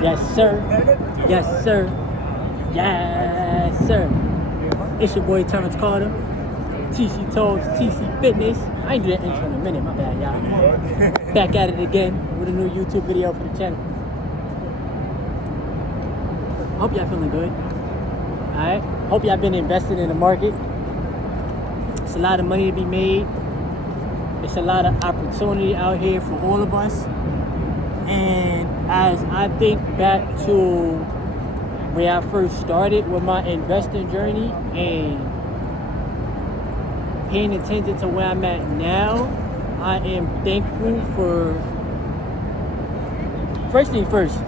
Yes, sir. Yes, sir. Yes, sir. It's your boy Terrence Carter. TC Talks, TC Fitness. I ain't do that intro in a minute, my bad, y'all. Back at it again with a new YouTube video for the channel. Hope y'all feeling good. Alright? Hope y'all been investing in the market. It's a lot of money to be made. It's a lot of opportunity out here for all of us. And as I think back to where I first started with my investing journey and paying attention to where I'm at now, I am thankful for, first thing first,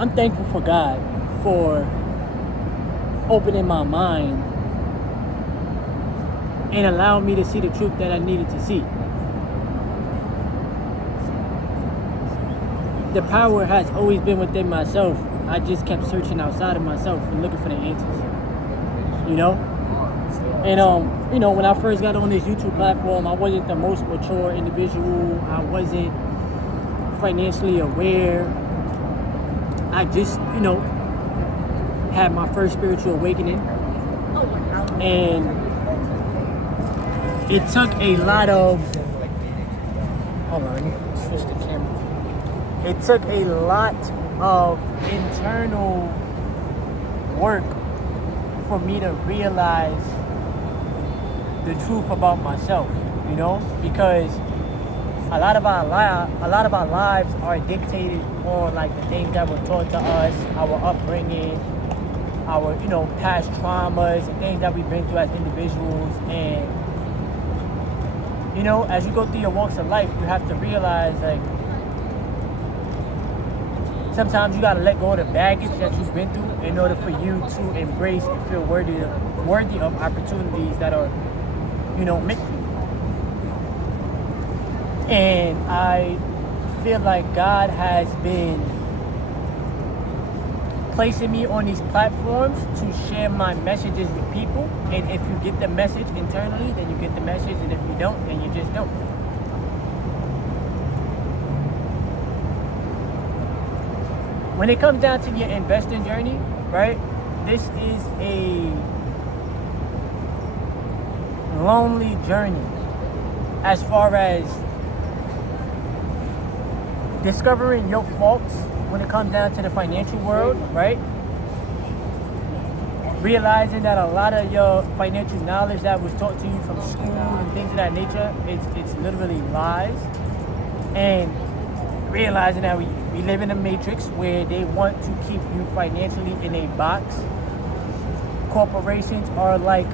I'm thankful for God for opening my mind and allowing me to see the truth that I needed to see. The power has always been within myself. I just kept searching outside of myself and looking for the answers. You know? And when I first got on this YouTube platform, I wasn't the most mature individual. I wasn't financially aware. I just, had my first spiritual awakening. And it took a lot of, hold on, let me switch the camera. It took a lot of internal work for me to realize the truth about myself, because a lot of our lives are dictated on like the things that were taught to us, our upbringing, our past traumas and things that we've been through as individuals. And as you go through your walks of life, you have to realize, like, sometimes you gotta let go of the baggage that you've been through in order for you to embrace and feel worthy of opportunities that are, meant for you. And I feel like God has been placing me on these platforms to share my messages with people. And if you get the message internally, then you get the message. And if you don't, then you just don't. When it comes down to your investing journey, right, this is a lonely journey as far as discovering your faults when it comes down to the financial world, right? Realizing that a lot of your financial knowledge that was taught to you from school and things of that nature, it's literally lies. And realizing that we live in a matrix where they want to keep you financially in a box. Corporations are like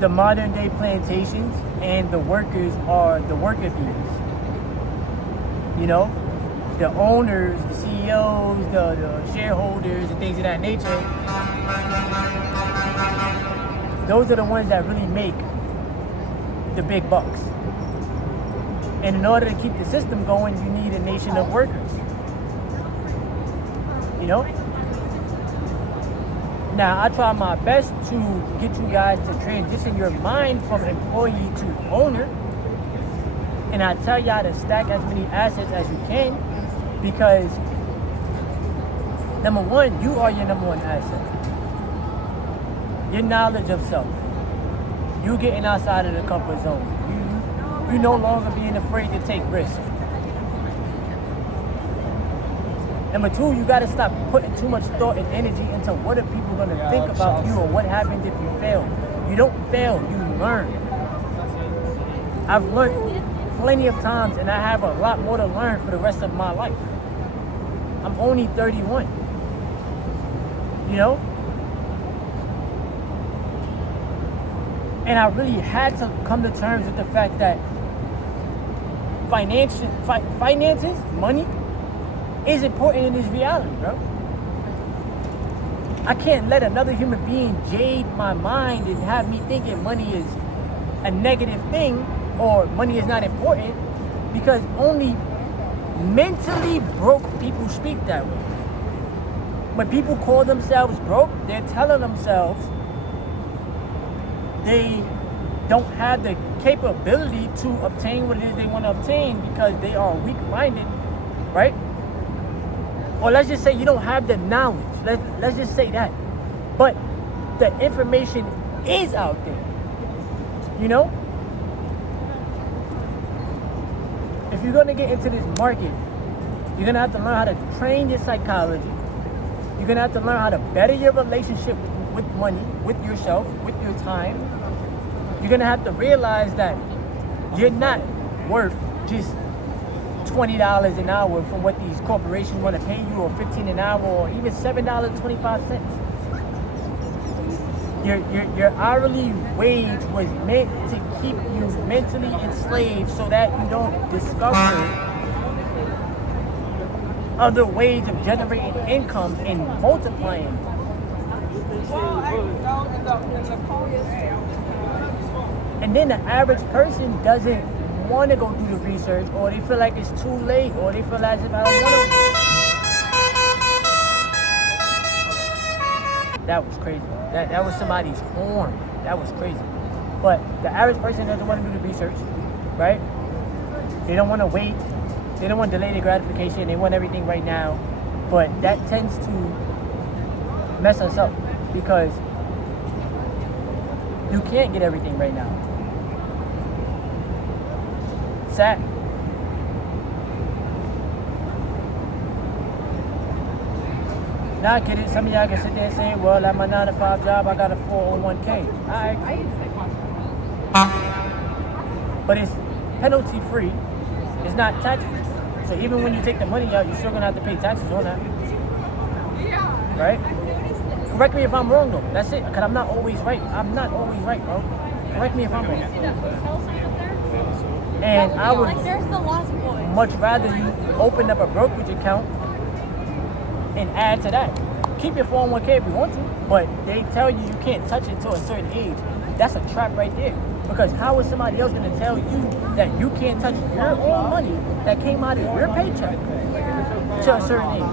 the modern day plantations, and the workers are the worker bees. The owners, the CEOs, the shareholders and things of that nature, those are the ones that really make the big bucks. And in order to keep the system going, you need a nation of workers. Now, I try my best to get you guys to transition your mind from employee to owner. And I tell y'all to stack as many assets as you can, because number one, you are your number one asset. Your knowledge of self. You getting outside of the comfort zone. You no longer being afraid to take risks. Number two, you gotta stop putting too much thought and energy into what are people gonna think about you or what happens if you fail. You don't fail, you learn. I've learned plenty of times, and I have a lot more to learn for the rest of my life. I'm only 31. And I really had to come to terms with the fact that finances, money, is important in this reality, bro. I can't let another human being jade my mind and have me thinking money is a negative thing or money is not important, because only mentally broke people speak that way. When people call themselves broke, they're telling themselves they don't have the capability to obtain what it is they want to obtain because they are weak-minded, right? Or let's just say you don't have the knowledge. Let's just say that. But the information is out there, you know? If you're going to get into this market, you're going to have to learn how to train your psychology. You're going to have to learn how to better your relationship with money, with yourself, with your time. You're going to have to realize that you're not worth just $20 an hour for what these corporations want to pay you, or $15 an hour, or even $7.25. Your hourly wage was meant to keep you mentally enslaved so that you don't discover other ways of generating income and multiplying. And then the average person doesn't want to go do the research, or they feel like it's too late, or they feel as if I don't want to. That was crazy. That was somebody's horn. That was crazy. But the average person doesn't want to do the research, right? They don't want to wait. They don't want to delay the gratification. They want everything right now. But that tends to mess us up because you can't get everything right now. Sad. Now I get it. Some of y'all can sit there and say, well, at my 9-to-5 job, I got a 401k. Alright. But it's penalty free. It's not tax free. So even when you take the money out, you're still going to have to pay taxes on that. Right? Correct me if I'm wrong, though. That's it. Because I'm not always right. I'm not always right, bro. Correct me if I'm wrong. And I would much rather you open up a brokerage account and add to that. Keep your 401k if you want to, but they tell you can't touch it until a certain age. That's a trap right there. Because how is somebody else going to tell you that you can't touch your own money that came out of your paycheck to a certain age?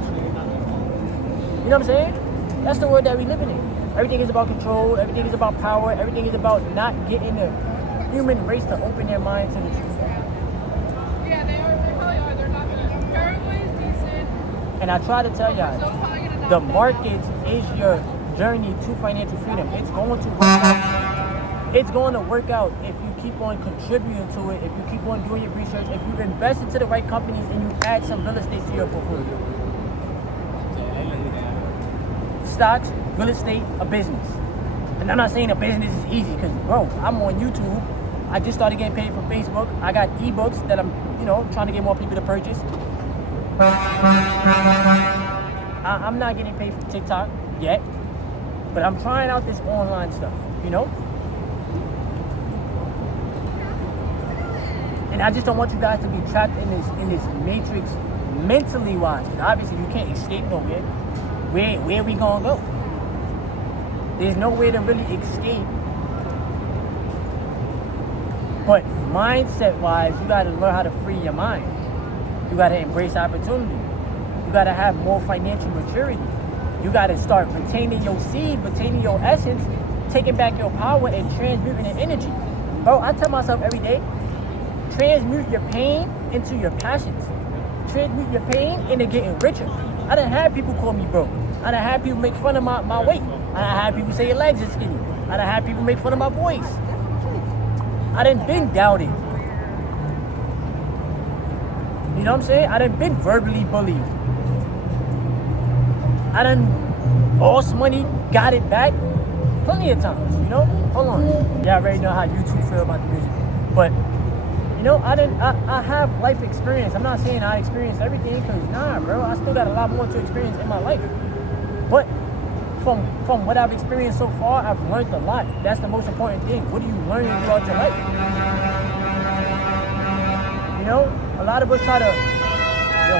You know what I'm saying? That's the world that we live in. Everything is about control. Everything is about power. Everything is about not getting the human race to open their mind to the truth. Yeah, they probably are. They're not going to. Paraguay is decent. And I try to tell y'all, the market is your journey to financial freedom. It's going to work out. It's going to work out if you keep on contributing to it, if you keep on doing your research, if you invest into the right companies and you add some real estate to your portfolio. Stocks, real estate, a business. And I'm not saying a business is easy because, bro, I'm on YouTube. I just started getting paid from Facebook. I got ebooks that I'm, trying to get more people to purchase. I'm not getting paid from TikTok yet, but I'm trying out this online stuff, And I just don't want you guys to be trapped in this matrix mentally wise. Obviously, you can't escape nowhere. Where we gonna go? There's nowhere to really escape. But mindset wise, you gotta learn how to free your mind. You gotta embrace opportunity. You gotta have more financial maturity. You gotta start retaining your seed, retaining your essence, taking back your power and transmuting the energy. Bro, I tell myself every day, transmute your pain into your passions. Transmute your pain into getting richer. I done had people call me broke. I done had people make fun of my weight. I done had people say your legs are skinny. I done had people make fun of my voice. I done been doubted. You know what I'm saying? I done been verbally bullied. I done lost money, got it back plenty of times, Hold on. Yeah, I already know how YouTube feel about the music. But I have life experience. I'm not saying I experienced everything, because nah, bro, I still got a lot more to experience in my life. But from what I've experienced so far, I've learned a lot. That's the most important thing. What are you learning throughout your life? A lot of us try to,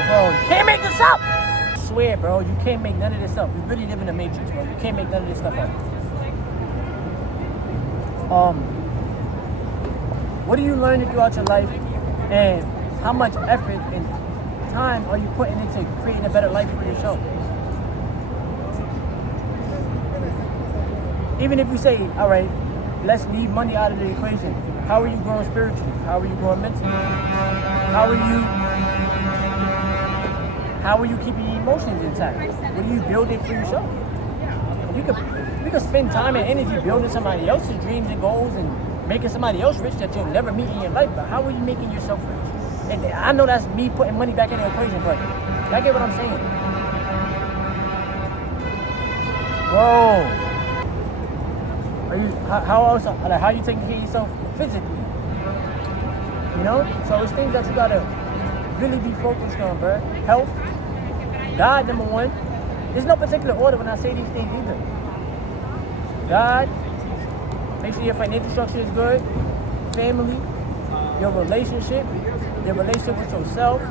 bro, you can't make this up. I swear, bro, you can't make none of this up. We really live in a matrix, bro. You can't make none of this stuff up. What are you learning throughout your life, and how much effort and time are you putting into creating a better life for yourself? Even if you say, all right, let's leave money out of the equation. How are you growing spiritually? How are you growing mentally? How are you keeping your emotions intact? What are you building for yourself? We could spend time and energy building somebody else's dreams and goals and making somebody else rich that you'll never meet in your life, but how are you making yourself rich? And I know that's me putting money back in the equation, but y'all get what I'm saying? Bro, how are you taking care of yourself physically? You know? So it's things that you gotta really be focused on, bro. Health, God, number one. There's no particular order when I say these things either. God, make sure your financial structure is good, family, your relationship with yourself,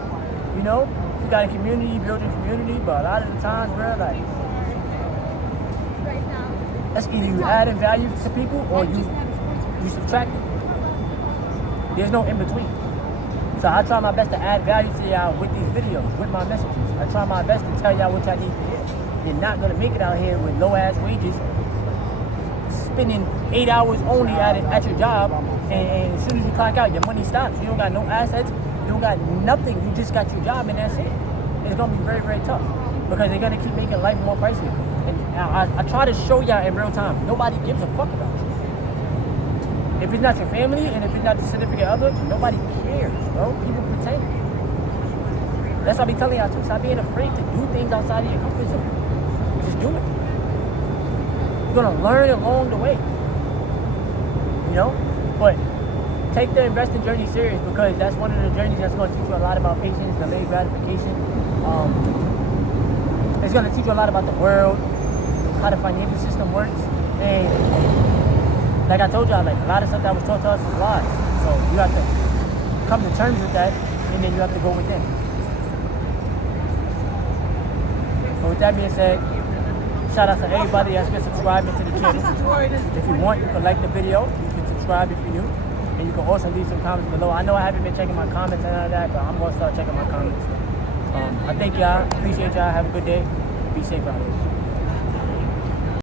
you know. If you got a community, build your community, but a lot of the times, bro, like, that's either you adding value to people or you subtracting. There's no in between. So I try my best to add value to y'all with these videos, with my messages. I try my best to tell y'all what y'all need to hear. You're not gonna make it out here with low ass wages, spending 8 hours only at your job, and as soon as you clock out, your money stops. You don't got no assets, you don't got nothing. You just got your job, and that's it. It's gonna be very, very tough because they're gonna keep making life more pricey. And I try to show y'all in real time. Nobody gives a fuck about you. If it's not your family and if it's not your significant other, nobody cares, bro. People pretend. That's what I be telling y'all too. Stop being afraid to do things outside of your comfort zone. Just do it. You're gonna learn along the way. You know? But take the investing journey serious because that's one of the journeys that's gonna teach you a lot about patience, delayed gratification. It's gonna teach you a lot about the world, how the financial system works, and like I told y'all, like a lot of stuff that was taught to us is lies. So you have to come to terms with that, and then you have to go within. So with that being said, shout out to everybody that's been subscribing to the channel. If you want, you can like the video. You can subscribe if you're new, and you can also leave some comments below. I know I haven't been checking my comments and all of that, but I'm gonna start checking my comments. I thank y'all. Appreciate y'all. Have a good day. Be safe out here.